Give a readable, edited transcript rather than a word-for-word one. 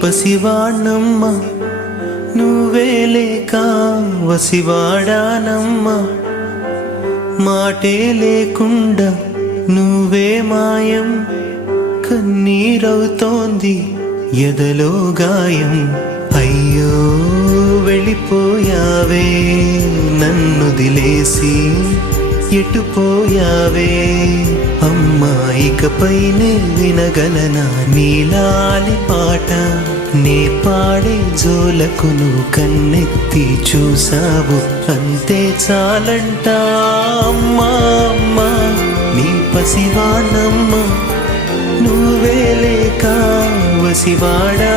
పసివాణ్ణమ్మ నువ్వే లేక వసివాడానమ్మా మాటే లేకుండా నువ్వే మాయం కన్నీరవుతోంది ఎదలో గాయం అయ్యో వెళ్ళిపోయావే నన్నుదిలేసి ఎటుపోయావే అమ్మా ఇకపైనే వినగలనా నీలాలి పాట నే పాడే జోలకు నువ్వు కన్నెత్తి చూసావు అంతే చాలంట అమ్మా అమ్మా నీ పసివాణమ్మ నువ్వే లేక వసివాడా